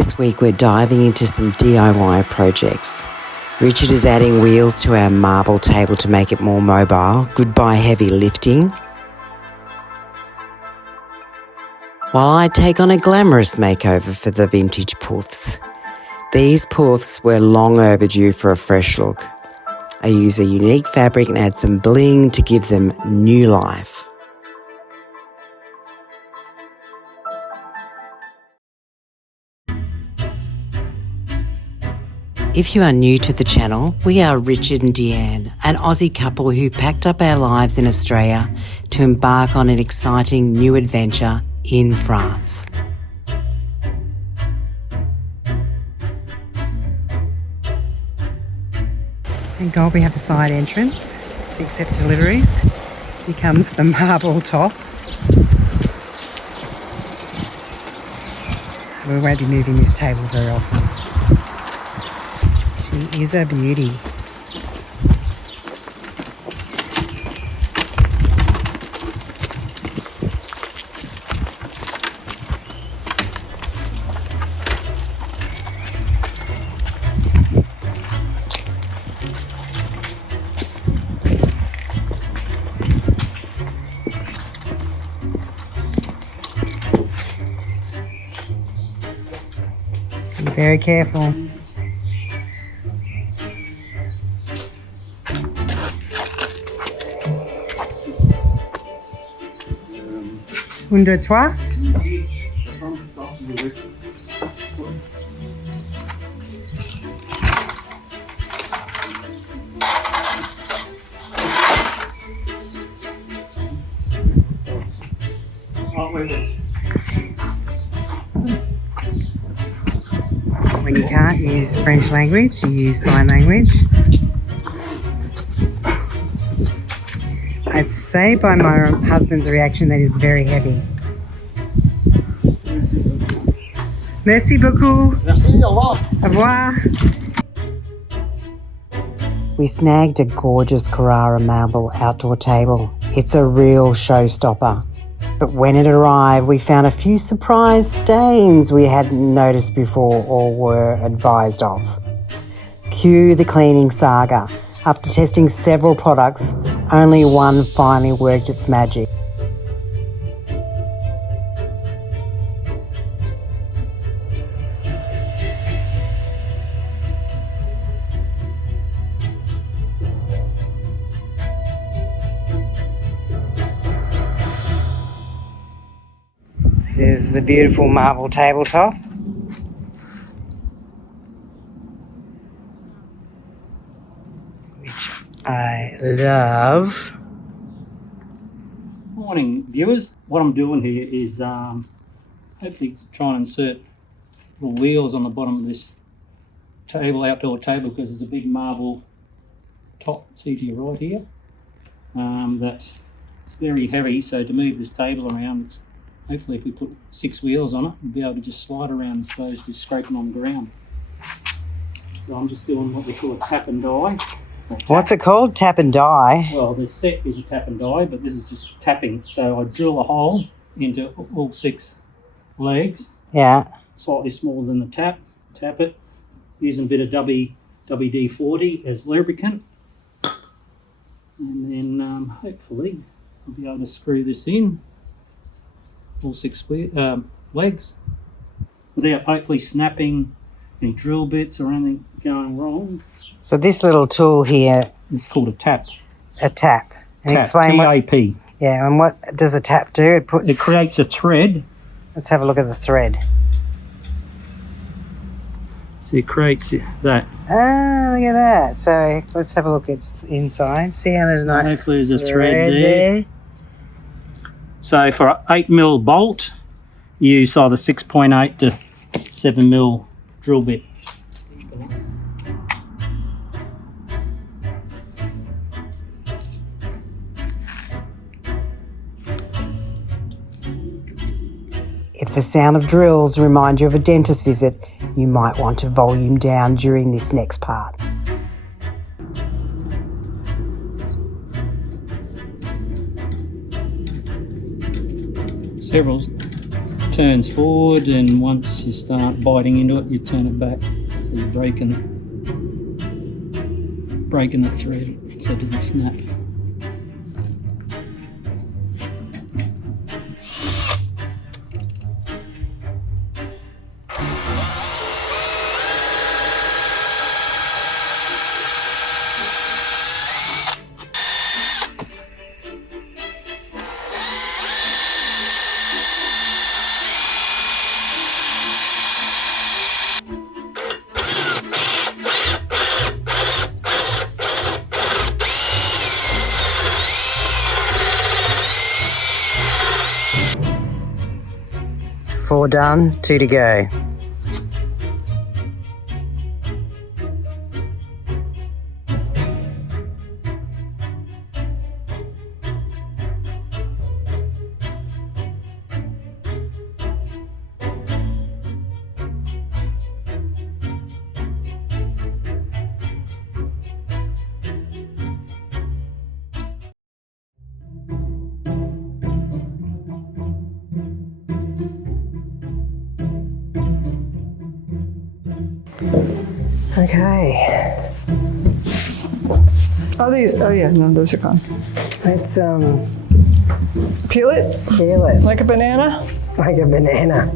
This week we're diving into some DIY projects. Richard is adding wheels to our marble table to make it more mobile. Goodbye heavy lifting. While I take on a glamorous makeover for the vintage poufs. These poufs were long overdue for a fresh look. I use a unique fabric and add some bling to give them new life. If you are new to the channel, we are Richard and Deanne, an Aussie couple who packed up our lives in Australia to embark on an exciting new adventure in France. Thank God we have a side entrance to accept deliveries. Here comes the marble top. We won't be moving this table very often. She is a beauty. Be very careful. Un, deux, trois. When you can't use French language, you use sign language. I'd say by my husband's reaction that is very heavy. Merci beaucoup. Merci, au revoir. Au revoir. We snagged a gorgeous Carrara marble outdoor table. It's a real showstopper. But when it arrived, we found a few surprise stains we hadn't noticed before or were advised of. Cue the cleaning saga. After testing several products, only one finally worked its magic. This is the beautiful marble tabletop. Which I love. Morning, viewers. What I'm doing here is hopefully trying to insert little wheels on the bottom of this table, outdoor table, because there's a big marble top, see to your right here, that's very heavy. So to move this table around, it's hopefully if we put 6 wheels on it, we'll be able to just slide around as opposed to scraping on the ground. So I'm just doing what we call a tap and die. What's it called? Tap and die? Well, the set is a tap and die, but this is just tapping. So I drill a hole into all 6 legs. Yeah. Slightly smaller than the tap. Tap it. Using a bit of WD-40 as lubricant. And then hopefully I'll be able to screw this in. All 6 legs. Without hopefully snapping any drill bits or anything going wrong. So this little tool here, It's called a tap. a tap. And Tap, explain what. T-A-P. Yeah, and what does a tap do? It puts. It creates a thread. Let's have a look at the thread. So it creates that. Ah, look at that. So let's have a look. It's inside. See how there's a nice. Hopefully there's a thread there. So for an 8mm bolt, you use either 6.8 to 7mm drill bit. If the sound of drills remind you of a dentist visit, you might want to volume down during this next part. Several turns forward, and once you start biting into it, you turn it back. So you're breaking the thread so it doesn't snap. Four done, two to go. Okay, Oh, these. Oh, yeah. No, those are gone. let's Peel it peel it like a banana like a banana.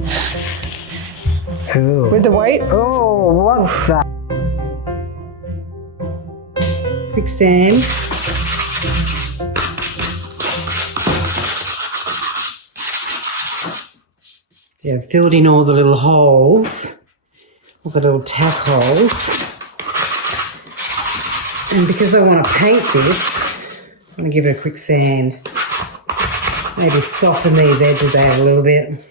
Ooh. with the white. Oh, what the? Quick sand. So I've filled in all the little holes, all the little tack holes. And because I want to paint this, I'm going to give it a quick sand. Maybe soften these edges out a little bit.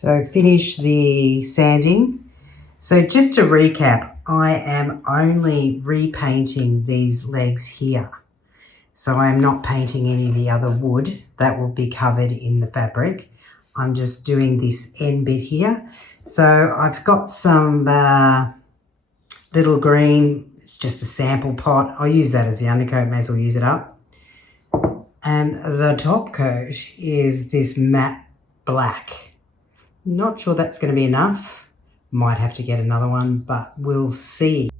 So finish the sanding. So just to recap, I am only repainting these legs here. So I am not painting any of the other wood. That will be covered in the fabric. I'm just doing this end bit here. So I've got some little green, it's just a sample pot. I'll use that as the undercoat, may as well use it up. And the top coat is this matte black. Not sure that's going to be enough. Might have to get another one, but we'll see.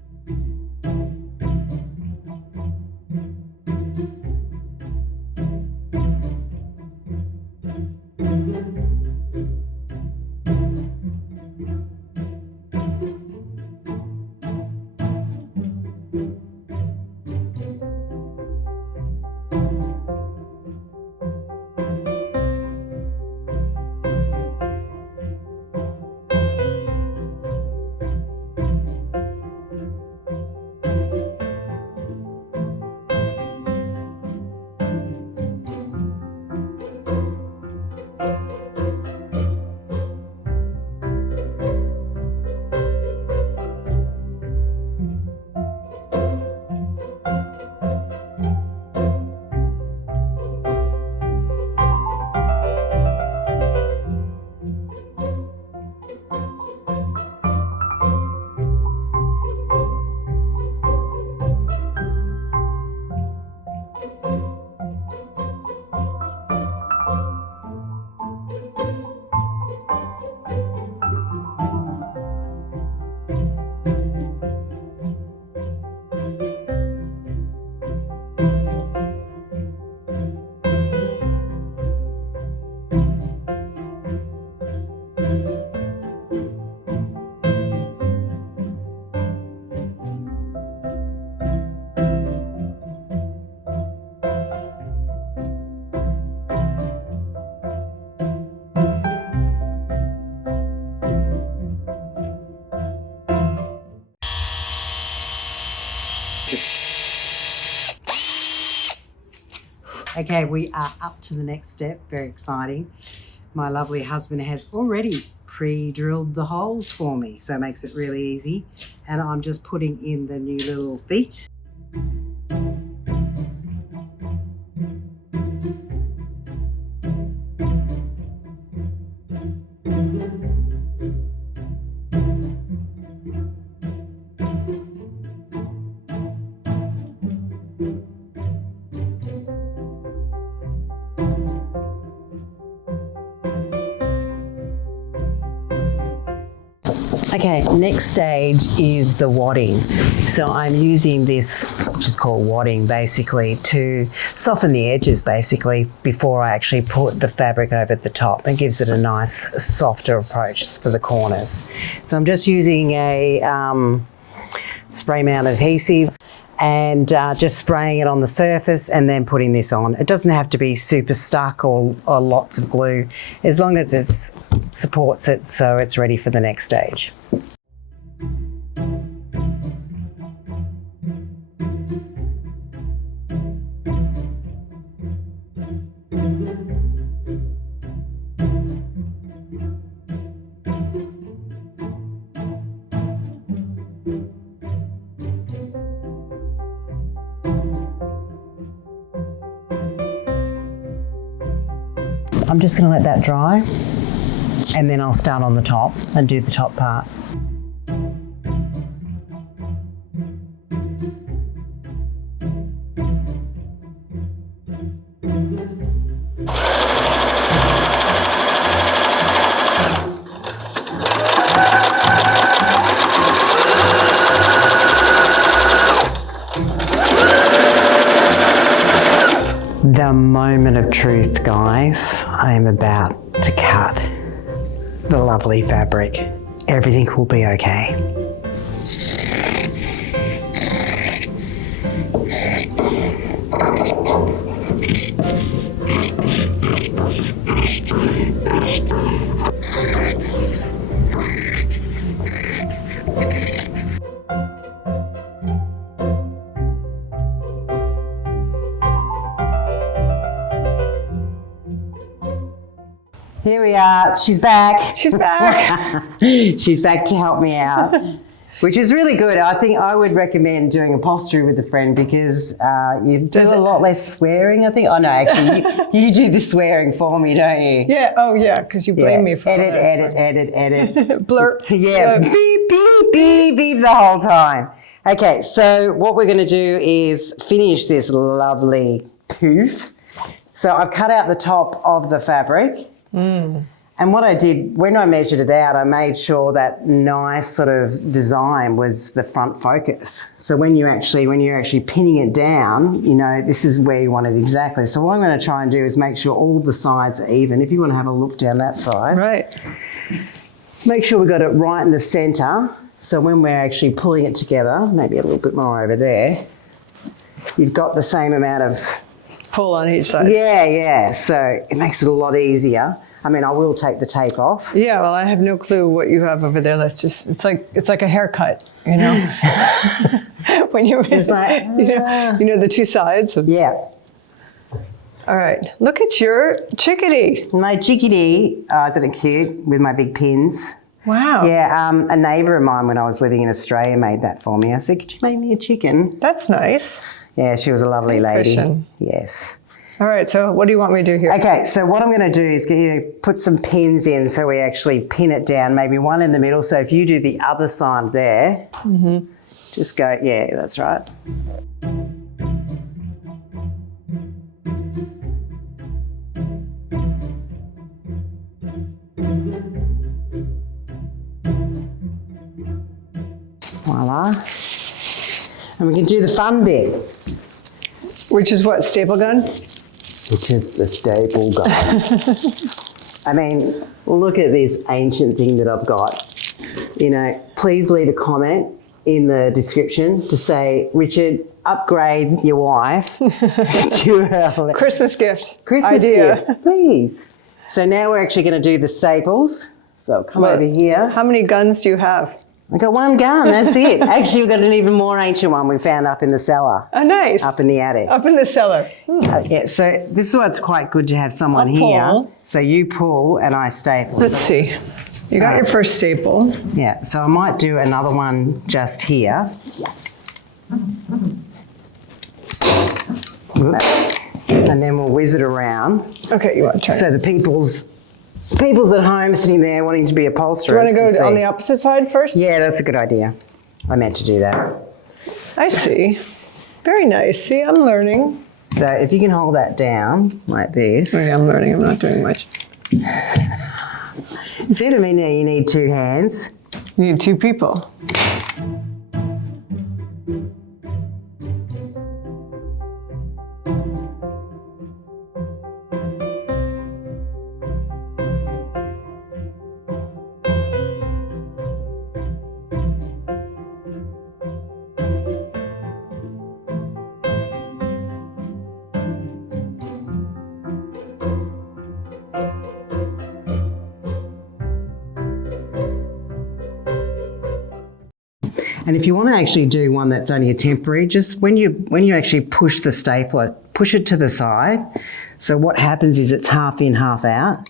Okay, we are up to the next step. Very exciting. My lovely husband has already pre-drilled the holes for me, so it makes it really easy. And I'm just putting in the new little feet. Okay, next stage is the wadding. So I'm using this, which is called wadding, basically to soften the edges basically before I actually put the fabric over the top. It gives it a nice softer approach for the corners. So I'm just using a spray mount adhesive and just spraying it on the surface and then putting this on. It doesn't have to be super stuck or lots of glue, as long as it supports it so it's ready for the next stage. I'm just going to let that dry and then I'll start on the top and do the top part. The moment of truth, guys. I am about to cut the lovely fabric. Everything will be okay. Here we are. She's back. She's back. She's back to help me out, which is really good. I think I would recommend doing upholstery with a friend because you do a lot less swearing, I think. Oh, no, actually, you do the swearing for me, don't you? Yeah. Oh, yeah, because you blame me for edit. Blur. Yeah, beep, beep, beep, beep the whole time. Okay, so what we're going to do is finish this lovely poof. So I've cut out the top of the fabric. And what I did, when I measured it out, I made sure that nice sort of design was the front focus. So when you're actually pinning it down, you know, this is where you want it exactly. So what I'm going to try and do is make sure all the sides are even. If you want to have a look down that side. Right. Make sure we got it right in the center. So when we're actually pulling it together, maybe a little bit more over there, you've got the same amount of Pull on each side. Yeah. So it makes it a lot easier. I mean, I will take the tape off. Yeah, well, I have no clue what you have over there. That's just, it's like a haircut, you know? When you It's like, you know the two sides. Yeah. All right, look at your chickadee. My chickadee, isn't it cute, with my big pins? Wow. Yeah, a neighbour of mine when I was living in Australia made that for me. I said, could you make me a chicken? That's nice. Yeah, she was a lovely lady. Christian. Yes. All right, so what do you want me to do here? Okay, so what I'm going to do is get you to put some pins in so we actually pin it down, maybe one in the middle. So if you do the other side there, just go, yeah, that's right. Voila. And we can do the fun bit. Which is what, staple gun? Which is the staple gun. I mean, look at this ancient thing that I've got. You know, please leave a comment in the description to say, Richard, upgrade your wife to her Christmas gift. Christmas idea. gift, please. So now we're actually going to do the staples. So come over here. How many guns do you have? I got one gun, that's it. Actually, we've got an even more ancient one we found up in the cellar. Oh, nice. Up in the attic. Up in the cellar. Yeah, so this is why it's quite good to have someone I'll here. pull. So you pull and I staple. Let's see. You got your first staple. Yeah, so I might do another one just here. And then we'll whiz it around. Okay, you want to turn So the people's at home sitting there wanting to be upholsterers. Do you want to can go on see. the opposite side first? Yeah, that's a good idea. I meant to do that. I see. Very nice. See, I'm learning. So if you can hold that down like this. Okay, I'm learning. I'm not doing much. See what I mean? Now you need two hands. You need two people. And if you want to actually do one that's only a temporary, just when you actually push the stapler, push it to the side. So what happens is it's half in, half out.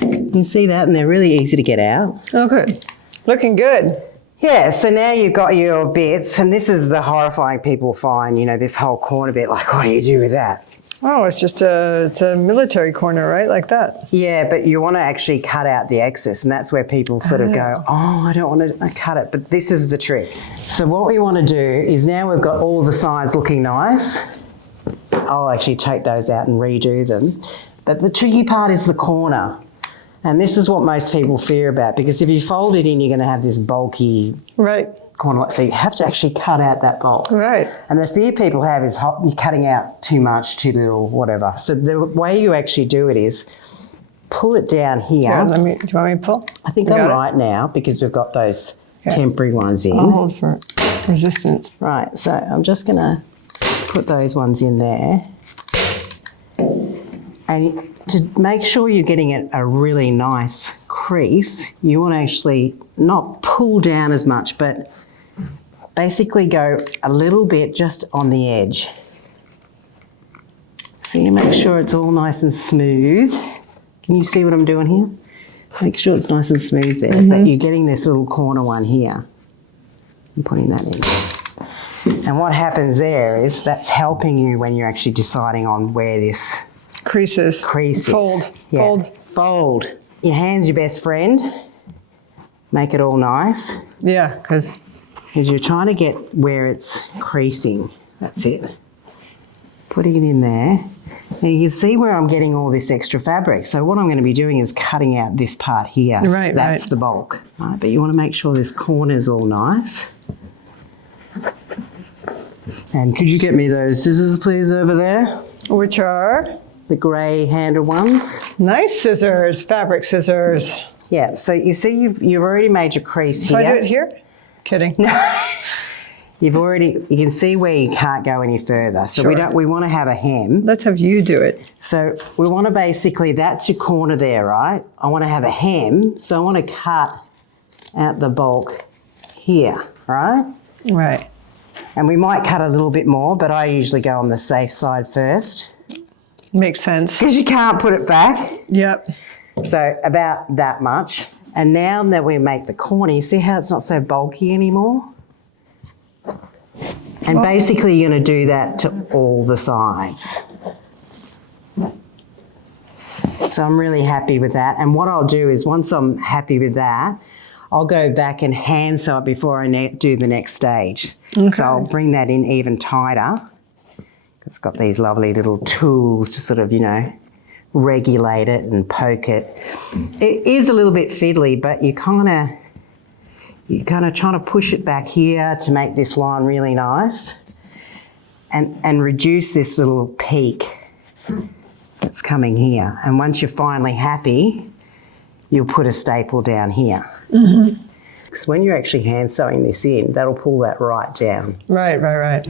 You can see that, and they're really easy to get out. Oh, good. Looking good. Yeah, so now you've got your bits, and this is the horrifying people find, you know, this whole corner bit, like what do you do with that? Oh, it's just it's a military corner, right? Like that. Yeah, but you want to actually cut out the excess, and that's where people sort of go, oh, I don't want to cut it, but this is the trick. So what we want to do is now we've got all the sides looking nice. I'll actually take those out and redo them. But the tricky part is the corner. And this is what most people fear about, because if you fold it in, you're going to have this bulky Right. corner. So you have to actually cut out that bulk. Right. And the fear people have is you're cutting out too much, too little, whatever. So the way you actually do it is pull it down here. Here, do you want me to pull? I think You I'm got it? right now because we've got those Okay. temporary ones in. I'll hold for resistance. Right, so I'm just going to put those ones in there. And to make sure you're getting a really nice crease, you want to actually not pull down as much, but basically go a little bit just on the edge. So you make sure it's all nice and smooth. Can you see what I'm doing here? Make sure it's nice and smooth there, but you're getting this little corner one here. I'm putting that in. And what happens there is that's helping you when you're actually deciding on where this Creases. crease is. Fold. Yeah. Fold. Fold. Your hand's your best friend. Make it all nice. Yeah, because You're trying to get where it's creasing. That's it. Putting it in there. And you can see where I'm getting all this extra fabric. So what I'm going to be doing is cutting out this part here. Right, That's right. the bulk. Right, but you want to make sure this corner's all nice. And could you get me those scissors, please, over there? which are The grey handle ones. nice scissors, fabric scissors. Yeah, so you see you've already made your crease So here. I do it here? Kidding. You can see where you can't go any further. So Sure. we want to have a hem. Let's have you do it. So we want to basically, that's your corner there, right? I want to have a hem, so I want to cut out the bulk here, right? Right. And we might cut a little bit more, but I usually go on the safe side first Makes sense. because you can't put it back. Yep. So about that much. And now that we make the corner, you see how it's not so bulky anymore? And basically you're going to do that to all the sides. So I'm really happy with that. And what I'll do is once I'm happy with that, I'll go back and hand sew it before I do the next stage. Okay. So I'll bring that in even tighter. It's got these lovely little tools to sort of, regulate it and poke it. It is a little bit fiddly, but you're kind of trying to push it back here to make this line really nice and reduce this little peak that's coming here. And once you're finally happy, you'll put a staple down here. Mm-hmm. Because when you're actually hand sewing this in, that'll pull that right down. Right.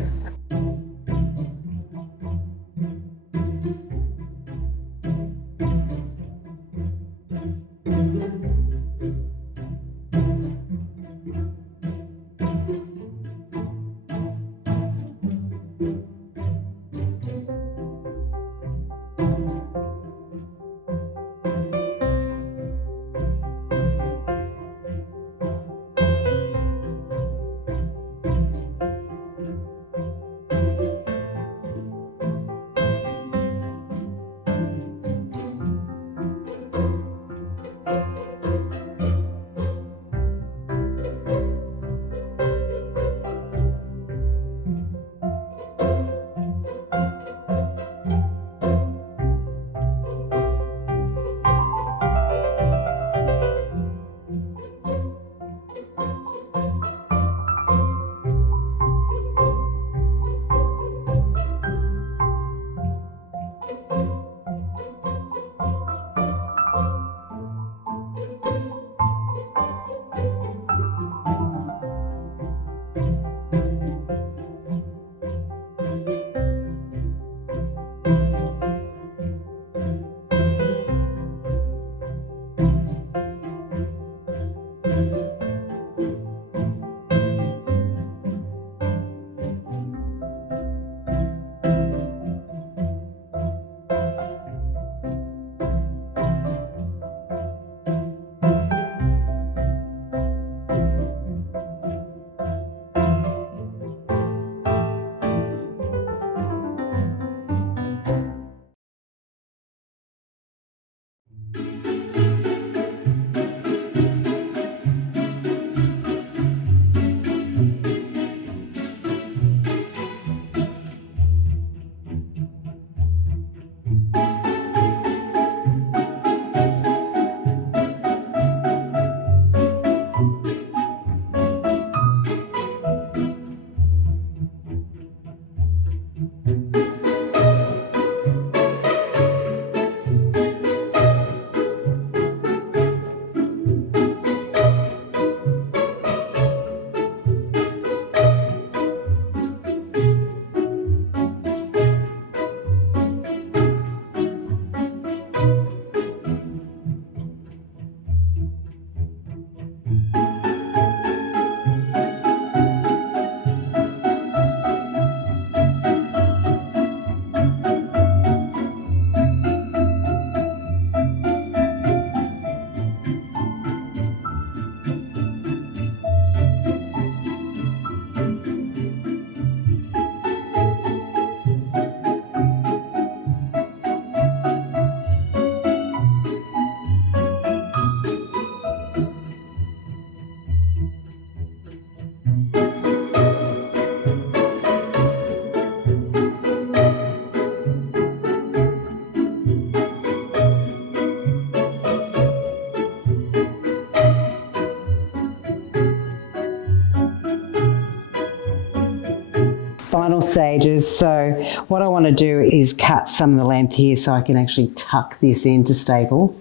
final stages. So what I want to do is cut some of the length here so I can actually tuck this into staple.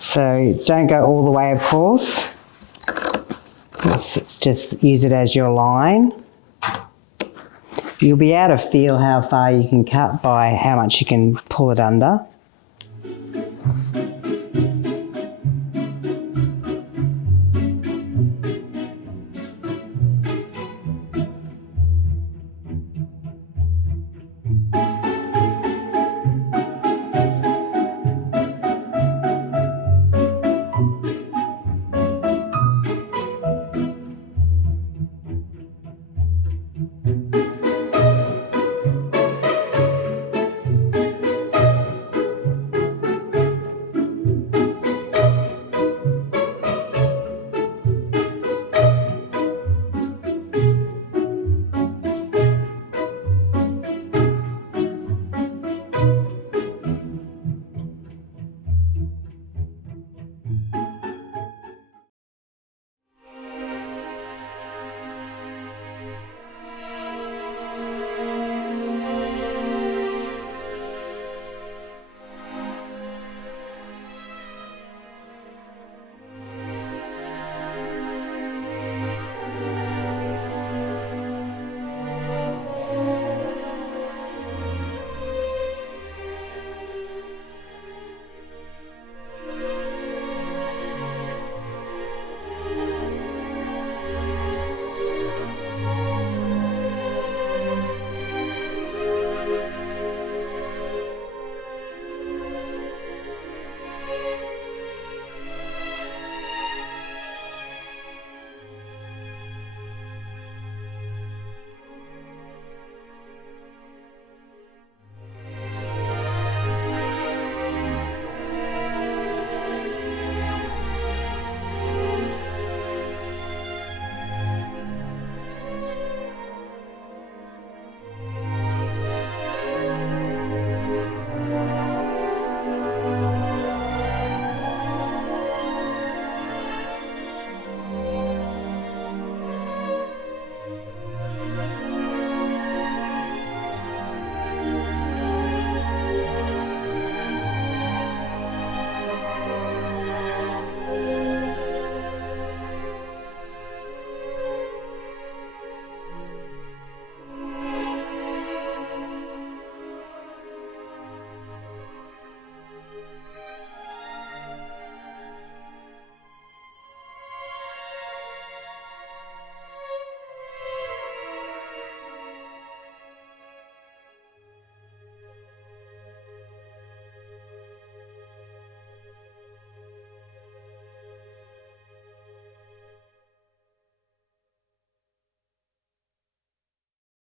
So don't go all the way, of course. Let's just use it as your line. You'll be able to feel how far you can cut by how much you can pull it under.